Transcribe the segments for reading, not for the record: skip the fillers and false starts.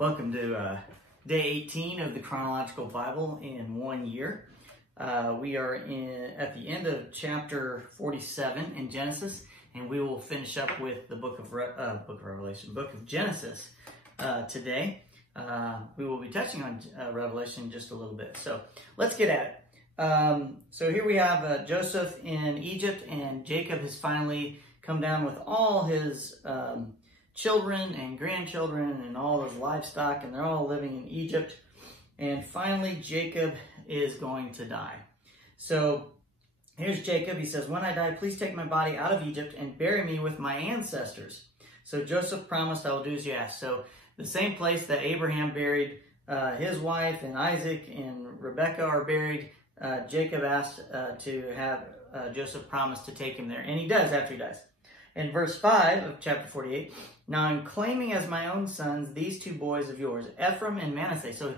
Welcome to day 18 of the Chronological Bible in 1 year. We are at the end of chapter 47 in Genesis, and we will finish up with the book of Genesis today. We will be touching on Revelation just a little bit. So let's get at it. So here we have Joseph in Egypt, and Jacob has finally come down with all his children and grandchildren and all his livestock, and they're all living in Egypt. And finally, Jacob is going to die. So here's Jacob. He says, "When I die, please take my body out of Egypt and bury me with my ancestors." So Joseph promised, "I will do as you ask." So the same place that Abraham buried his wife and Isaac and Rebekah are buried, Jacob asked to have Joseph promise to take him there. And he does after he dies. In verse 5 of chapter 48, "Now I'm claiming as my own sons these two boys of yours, Ephraim and Manasseh." So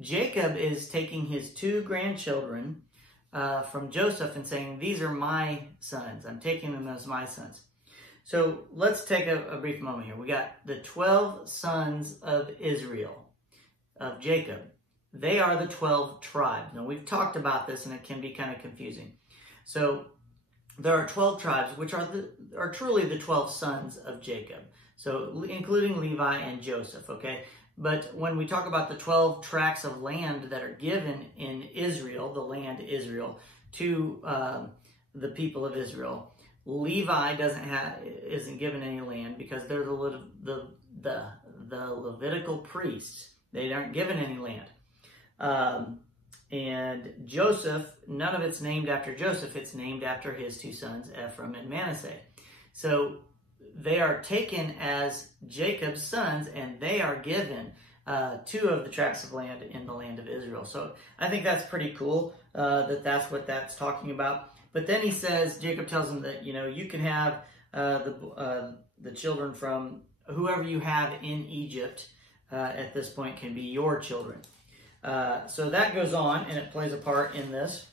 Jacob is taking his two grandchildren from Joseph and saying, "These are my sons. I'm taking them as my sons." So let's take a brief moment here. We got the 12 sons of Israel, of Jacob. They are the 12 tribes. Now, we've talked about this, and it can be kind of confusing. So there are 12 tribes, which are truly the 12 sons of Jacob. So including Levi and Joseph, okay? But when we talk about the 12 tracts of land that are given in Israel, the land Israel, to the people of Israel, Levi isn't given any land because they're the Levitical priests. They aren't given any land. And Joseph, none of it's named after Joseph. It's named after his two sons, Ephraim and Manasseh. So they are taken as Jacob's sons, and they are given two of the tracts of land in the land of Israel. So I think that's pretty cool that's what that's talking about. But then he says, Jacob tells him that, you can have the children from whoever you have in Egypt at this point can be your children. So that goes on, and it plays a part in this.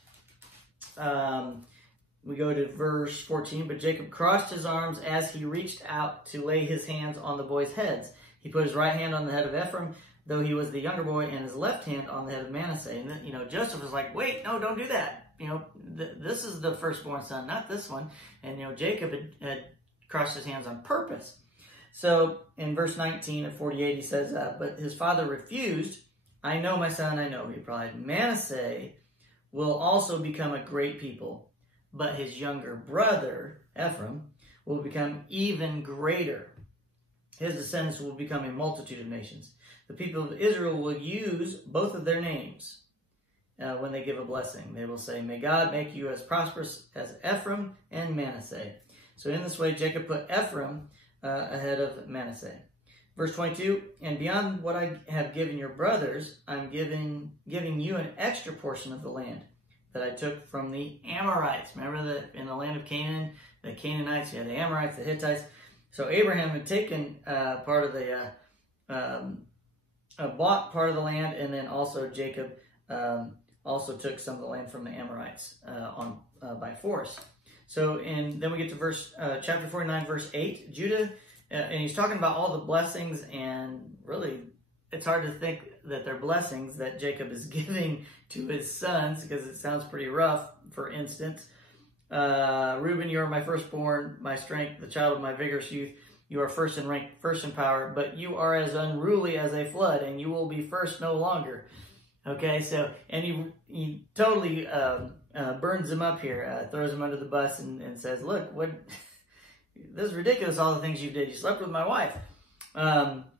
We go to verse 14. "But Jacob crossed his arms as he reached out to lay his hands on the boys' heads. He put his right hand on the head of Ephraim, though he was the younger boy, and his left hand on the head of Manasseh." And then, Joseph was like, "Wait, no, don't do that. This is the firstborn son, not this one." And, Jacob had crossed his hands on purpose. So in verse 19 of 48, he says, "But his father refused. 'I know, my son, I know,' he replied. 'Manasseh will also become a great people, but his younger brother, Ephraim, will become even greater. His descendants will become a multitude of nations. The people of Israel will use both of their names when they give a blessing. They will say, "May God make you as prosperous as Ephraim and Manasseh." So in this way, Jacob put Ephraim ahead of Manasseh. Verse 22, "And beyond what I have given your brothers, I'm giving you an extra portion of the land that I took from the Amorites." Remember that in the land of Canaan, the Canaanites, you had the Amorites, the Hittites. So Abraham had taken part of the, bought part of the land, and then also Jacob also took some of the land from the Amorites by force. So, and then we get to chapter 49, verse 8, Judah. And he's talking about all the blessings, and really, it's hard to think that they're blessings that Jacob is giving to his sons, because it sounds pretty rough. For instance, "Reuben, you are my firstborn, my strength, the child of my vigorous youth. You are first in rank, first in power, but you are as unruly as a flood, and you will be first no longer." Okay, so, and he totally burns him up here, throws him under the bus, and says, "Look, this is ridiculous, all the things you did. You slept with my wife."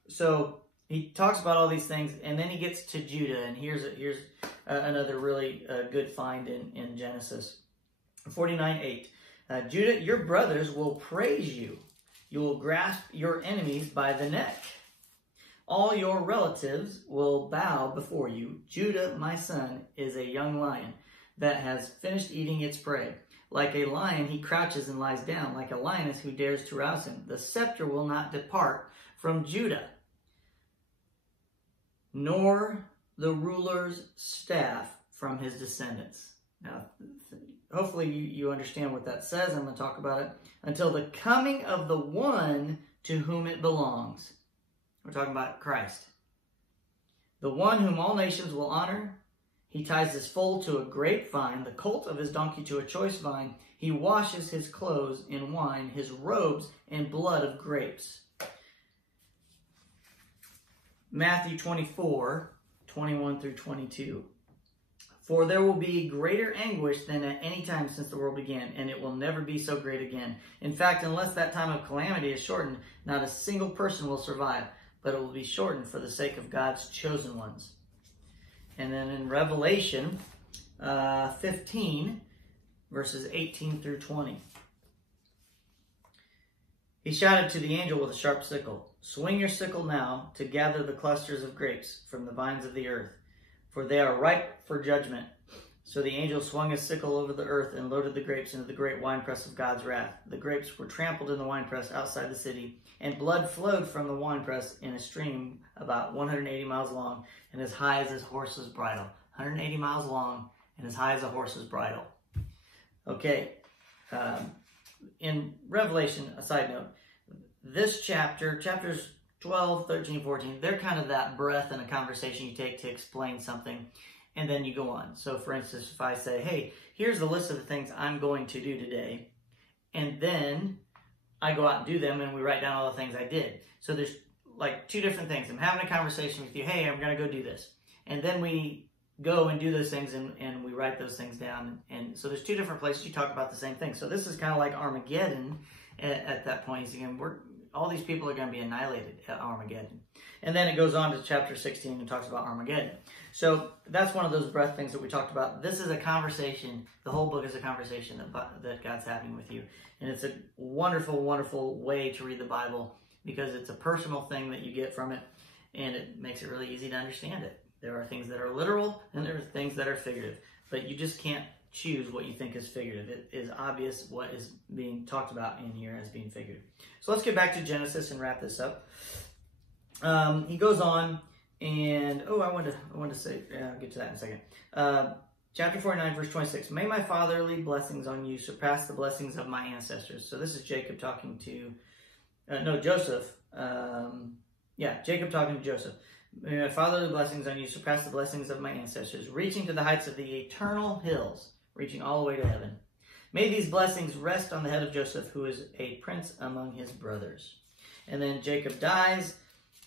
So he talks about all these things, and then he gets to Judah, and here's another really good find in Genesis 49:8. "Judah, your brothers will praise you. You will grasp your enemies by the neck. All your relatives will bow before you. Judah, my son, is a young lion that has finished eating its prey. Like a lion, he crouches and lies down, like a lioness who dares to rouse him. The scepter will not depart from Judah, nor the ruler's staff from his descendants." Now, hopefully you understand what that says. I'm going to talk about it. "Until the coming of the one to whom it belongs." We're talking about Christ. The one whom all nations will honor, he ties his foal to a grapevine, the colt of his donkey to a choice vine. He washes his clothes in wine, his robes in blood of grapes. Matthew 24, 21 through 22. For there will be greater anguish than at any time since the world began, and it will never be so great again. In fact, unless that time of calamity is shortened, not a single person will survive, but it will be shortened for the sake of God's chosen ones. And then in Revelation 15, verses 18 through 20. He shouted to the angel with a sharp sickle, "Swing your sickle now to gather the clusters of grapes from the vines of the earth, for they are ripe for judgment." So the angel swung his sickle over the earth and loaded the grapes into the great winepress of God's wrath. The grapes were trampled in the winepress outside the city, and blood flowed from the winepress in a stream about 180 miles long and as high as his horse's bridle. 180 miles long and as high as a horse's bridle. Okay, in Revelation, a side note, this chapters 12, 13, 14, they're kind of that breath in a conversation you take to explain something, and then you go on. So, for instance, if I say, hey, here's the list of the things I'm going to do today, and then I go out and do them, and we write down all the things I did. So there's like two different things. I'm having a conversation with you, hey, I'm going to go do this. And then we go and do those things, and we write those things down. And so there's two different places you talk about the same thing. So this is kind of like Armageddon at that point. Again, all these people are going to be annihilated at Armageddon. And then it goes on to chapter 16 and talks about Armageddon. So that's one of those breath things that we talked about. This is a conversation. The whole book is a conversation that God's having with you. And it's a wonderful, wonderful way to read the Bible because it's a personal thing that you get from it, and it makes it really easy to understand it. There are things that are literal, and there are things that are figurative. But you just can't choose what you think is figurative. It is obvious what is being talked about in here as being figurative. So let's get back to Genesis and wrap this up. He goes on, and I wanted to say, I'll get to that in a second. Chapter 49, verse 26. May my fatherly blessings on you surpass the blessings of my ancestors. So this is Jacob talking to, Joseph. Jacob talking to Joseph. May my fatherly blessings on you surpass the blessings of my ancestors, reaching to the heights of the eternal hills, reaching all the way to heaven. May these blessings rest on the head of Joseph, who is a prince among his brothers. And then Jacob dies.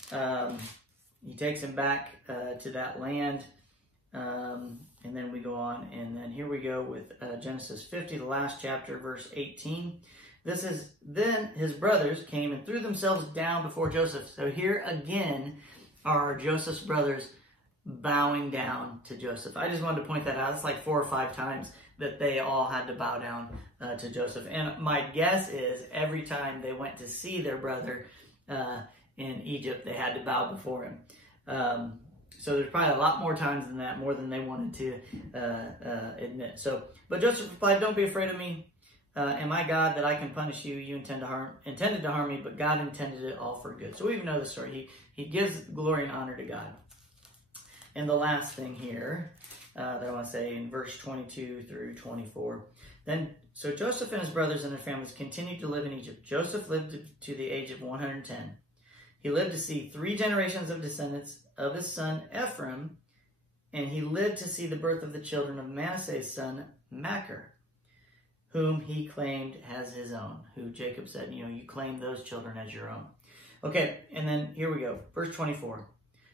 He takes him back to that land. And then we go on. And then here we go with Genesis 50, the last chapter, verse 18. This is, then his brothers came and threw themselves down before Joseph. So here again are Joseph's brothers bowing down to Joseph. I just wanted to point that out. It's like 4 or 5 times that they all had to bow down to Joseph. And my guess is every time they went to see their brother in Egypt, they had to bow before him. So there's probably a lot more times than that, more than they wanted to admit. But Joseph replied, "Don't be afraid of me. Am I God that I can punish you? You intended to harm me, but God intended it all for good." So we even know the story. He gives glory and honor to God. And the last thing here that I want to say in verse 22 through 24. So Joseph and his brothers and their families continued to live in Egypt. Joseph lived to the age of 110. He lived to see 3 generations of descendants of his son Ephraim, and he lived to see the birth of the children of Manasseh's son Machir, whom he claimed as his own, who Jacob said, you claim those children as your own. Okay, and then here we go, verse 24.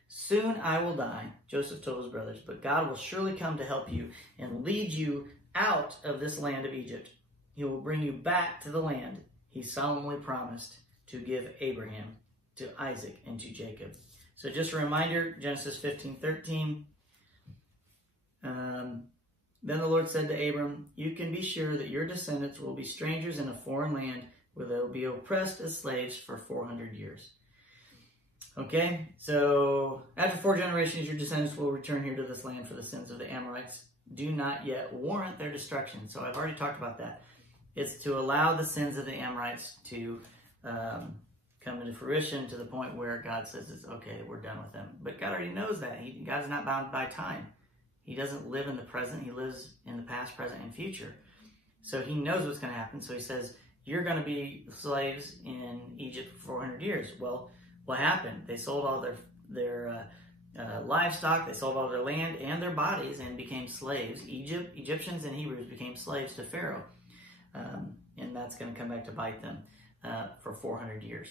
Soon I will die, Joseph told his brothers, but God will surely come to help you and lead you out of this land of Egypt. He will bring you back to the land he solemnly promised to give Abraham, to Isaac, and to Jacob. So just a reminder, Genesis 15:13. Then the Lord said to Abram, "You can be sure that your descendants will be strangers in a foreign land where they will be oppressed as slaves for 400 years. Okay, so after 4 generations, your descendants will return here to this land, for the sins of the Amorites do not yet warrant their destruction. So I've already talked about that. It's to allow the sins of the Amorites to come into fruition to the point where God says, it's okay, we're done with them. But God already knows that. God's not bound by time. He doesn't live in the present. He lives in the past, present, and future. So he knows what's going to happen. So he says, you're going to be slaves in Egypt for 400 years. Well, what happened? They sold all their livestock. They sold all their land and their bodies and became slaves. Egyptians and Hebrews became slaves to Pharaoh. And that's going to come back to bite them for 400 years.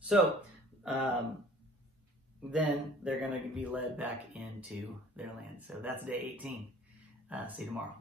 So then they're going to be led back into their land. So that's day 18. See you tomorrow.